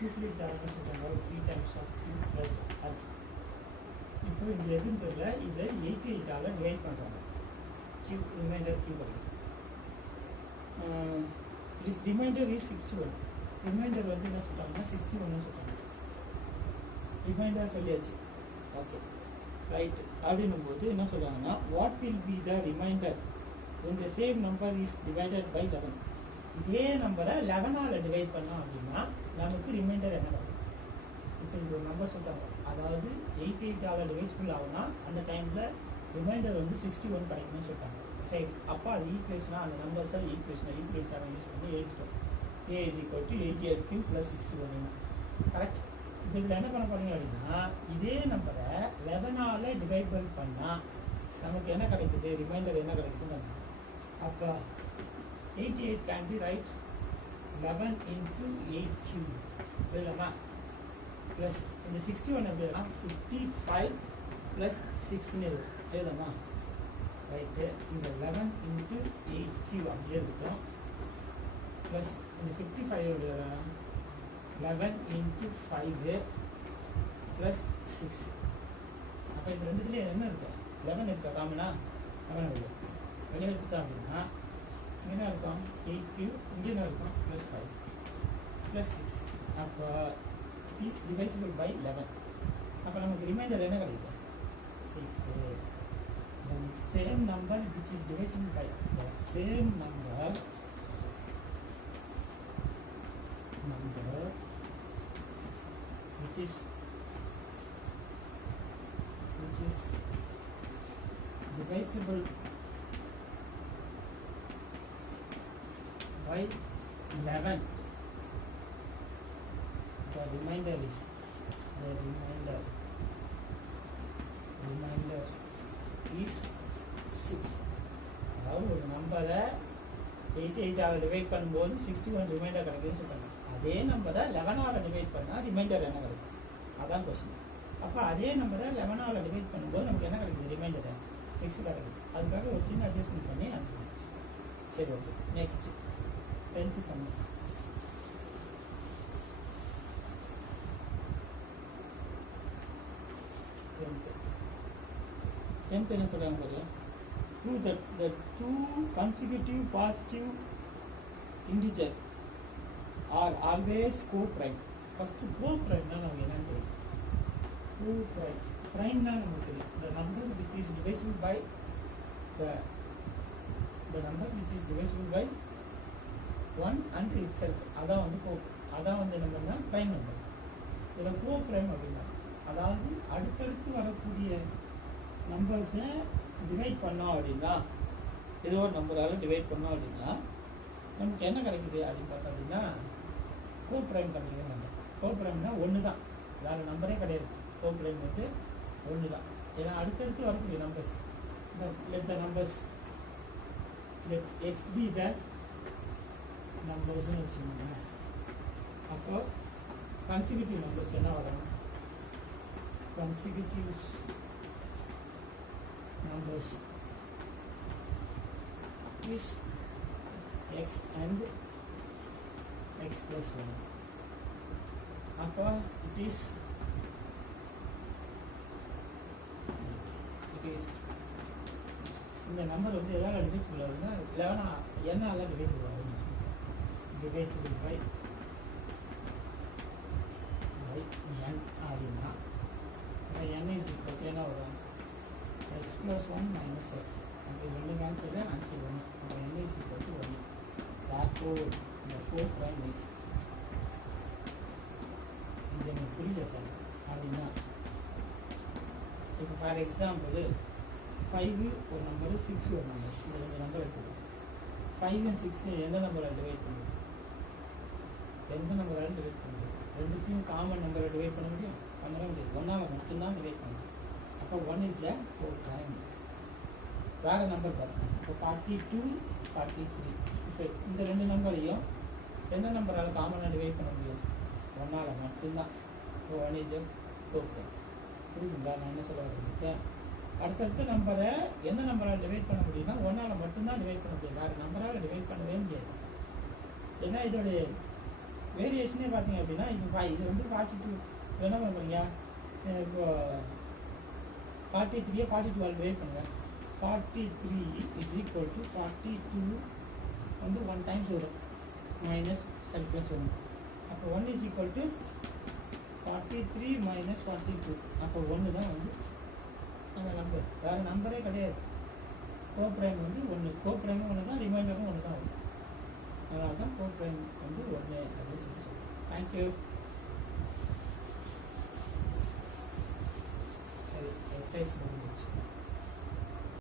யூக்ளிட் ஆரம்பிச்சு சொல்கிறாங்க 3 times of q plus r. இப்போ இந்த எதுன்னு தெரியல, இதை 88 ஆக டிவைட் பண்ணுறாங்க. q ரிமைண்டர் q கிடைக்கும். this remainder is 61. ரிமைண்டர் வந்து என்ன சொல்கிறாங்கன்னா 61 சொல்கிறாங்க. ரிமைண்டர் சொல்லியாச்சு. Okay right. அப்படின்னும் போது என்ன சொல்கிறாங்கன்னா what will be the reminder when the same number is divided by 11. இதே நம்பரை 11ஆல் டிவைட் பண்ணோம் அப்படின்னா நமக்கு ரிமைண்டர் என்ன வரும். இப்போ இது ஒரு நம்பர் சொல்கிறாங்க, அதாவது 88ஆல் டிவைசிபிள் ஆகுனா அந்த டைமில் ரிமைண்டர் வந்து 61 கிடைக்கும்னு சொல்லிட்டாங்க. சரி, அப்போ அது ஈக்குவேஷனாக அந்த நம்பர்ஸை ஈக்குவேஷனை ஈக்குவேட்டாக யூஸ் பண்ணி எழுதிட்டோம். a is equal to 88q plus 61. Correct. இப்போ இதில் என்ன பண்ண போகிறீங்க அப்படின்னா இதே நம்பரை 11ஆல் டிவைபிள் பண்ணால் நமக்கு என்ன கிடைக்குது, ரிமைண்டர் என்ன கிடைக்குதுன்னு. அப்போ 88 can be right 11 into 8q எழுதலாமா, ப்ளஸ் இந்த 61 எப்படி எழுதலாம் 55 + 6ன்னு எழுதலாமா. ரைட்டு. இந்த 11 into 8q அப்படியே இருக்கும். ப்ளஸ் இந்த 55 எழுதலாம் 11 into 5 + 6. அப்போ இந்த ரெண்டுத்துலேயே என்ன இருக்கு, 11 இருக்கா காமனா, 11 இருக்கு. வெளியே எடுத்துட்டோம் அப்படின்னா இங்கே என்ன இருக்கும் 8q, இங்கே என்ன இருக்கும் +5 + 6. அப்போ it is divisible by 11. அப்போ நமக்கு ரிமைண்டர் என்ன கிடைக்குது 6. The same number which is divisible by the same number which is divisible by 11. The remainder is 6. அதாவது ஒரு நம்பரை 88ஆல் டிவைட் பண்ணும்போது 61 ரிமைண்டர் கிடைக்குதுன்னு சொல்கிறாங்க. அதே நம்பரை 11ஆல் டிவைட் பண்ணால் ரிமைண்டர் என்ன கிடைக்கும், அதான் கொஸ்டின். அப்போ அதே நம்பரை 11ஆல் டிவைட் பண்ணும்போது நமக்கு என்ன கிடைக்குது, ரிமைண்டர் 6 கிடைக்குது. அதுக்காக ஒரு சின்ன அட்ஜஸ்ட்மெண்ட் பண்ணி ஆன்சர் பண்ணிச்சு. சரி, okay. Next 10th some. 10th என்ன சொல்கிறாங்க பாரு. Prove that the two consecutive positive integer are always co-prime. First co-prime na namu enna theriyum. Co-prime prime na namu theriyum. The number which is divisible by the number which is divisible by 1 and itself. அதா வந்து என்னன்னா prime number. இத co-prime அப்படினா அதாவது அடுத்தடுத்து வரக்கூடிய நம்பர்ஸை divide பண்ணோம் அப்படின்னா ஏதோ ஒரு நம்பரால் டிவைட் பண்ணோம் அப்படின்னா நமக்கு என்ன கிடைக்குது அப்படின்னு பார்த்தோம் அப்படின்னா கோப்ரைம் கிடைக்குது. நம்ம கோப்ரைம்னா ஒன்று தான், வேறு நம்பரே கிடையாது. கோப்ரைம் வந்து ஒன்று தான். ஏன்னா அடுத்தடுத்து வரக்கூடிய numbers let the numbers let x be the நம்பர்ஸ்னு வச்சுக்கோங்க. அப்போ கன்சிக்யூட்டிவ் நம்பர்ஸ் என்ன வரும்? consecutive numbers is x and x plus 1. அப்போ it is இந்த நம்பர் வந்து எதாவது டிவைசிபிள் ஆகுதுன்னா 11 என்னால டிவைசிபிள் ஆகுதுன்னு டிவைசிபிள் பை n அப்படின்னா n இஸ் ஈக்குவல் என்ன வரும்? x plus 1 minus x. அப்போ ரெண்டு ஆன்சர் வரும். அப்போ n is equal to 1. therefore the fourth prime is இது எனக்கு புரியல சார் அப்படின்னா இப்போ ஃபார் எக்ஸாம்பிள் 5 ஒரு நம்பரு 6 ஒரு நம்பர், இந்த ரெண்டு நம்பர் எடுத்துக்கலாம். 5 and 6 எந்த நம்பரால் டிவைட் பண்ணுது? எந்த நம்பரால் டிவைட் பண்ணுது? ரெண்டுத்தையும் காமன் நம்பரை டிவைட் பண்ண முடியும்? பண்ணவே முடியாது. ஒன்றால் மட்டும்தான் டிவைட் பண்ணுது. அப்போ 1 இஸ் த ஃபோர்த் ப்ரைம். வேறு நம்பர் பார்க்கணும். இப்போ 42 43. இப்போ இந்த ரெண்டு நம்பரையும் எந்த நம்பரால் காமனாக டிவைட் பண்ண முடியும்? ஒன்றால் மட்டும்தான். இப்போ 1 இஸ் த ஃபோர்த் ப்ரைம். புரியுதுங்களா நான் என்ன சொல்ல வரேன்? அடுத்தடுத்த நம்பரை எந்த நம்பரால் டிவைட் பண்ண முடியும்னா ஒன்றால் மட்டும்தான் டிவைட் பண்ண முடியும், வேறு நம்பரால் டிவைட் பண்ணவே முடியாது. ஏன்னா இதோடைய வேரியேஷனே பார்த்தீங்க அப்படின்னா இப்போ இது வந்து 42 என்ன பண்ணுறீங்க? இப்போ 43 42 டிவைட் பண்ணுங்கள். 43 இஸ் ஈக்குவல் டு 42 வந்து 1 டைம்ஸ் வரும் மைனஸ் சரி ப்ளஸ் 1. அப்போ 1 இஸ் ஈக்குவல் டு 43 மைனஸ் 42. அப்போ 1 தான் வந்து அந்த நம்பர், வேறு நம்பரே கிடையாது. கோப்ரைம் வந்து 1, கோப்ரைமும் 1 தான், ரிமைண்டரும் 1 தான் வரும். அதனால தான் கோப்ரைம் வந்து 1 அப்படின்னு சொல்லி சொல்லுவோம். தேங்க்யூ. சரி, எக்ஸசைஸ்